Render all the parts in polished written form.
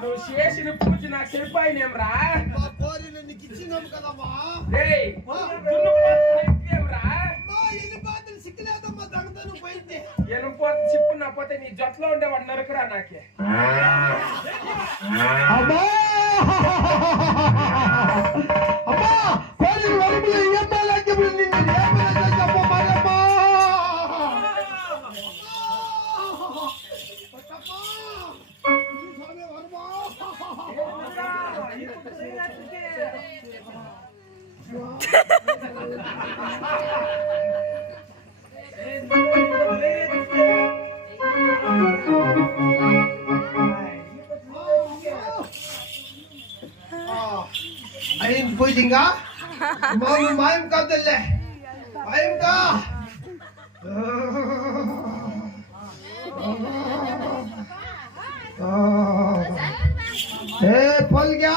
నువ్వు చేసిన పూజ నాకు చెప్పాయినేమ్రా నీకు ఇచ్చినాము కదమ్మా. సిక్కులేదమ్మా దొంగతనం పోయింది. ఎనుపోతే చిప్పున్నా పోతే నీ జట్లో ఉండేవాడు నరకరా నాకే. అమ్మా అమ్మా కోరి వరములు ఏమాలకి నిన్ను ఏమనమ్మా. అయింది పూజింగా మాయం కాదల్లే మాయం కా పొలిగా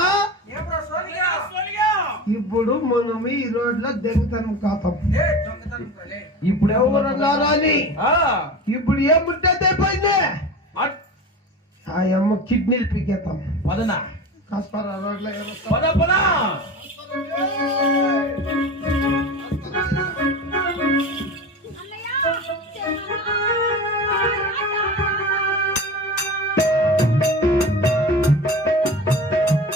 ఇప్పుడు మనం ఈ రోడ్లో దెంగతనం కాతాం. ఇప్పుడు ఎవరన్నా రాని ఇప్పుడు ఏముంటే పోయింది ఆ అమ్మ కిడ్నీలు పీకేతాం. పదనా కాస్పారా రోడ్లో పద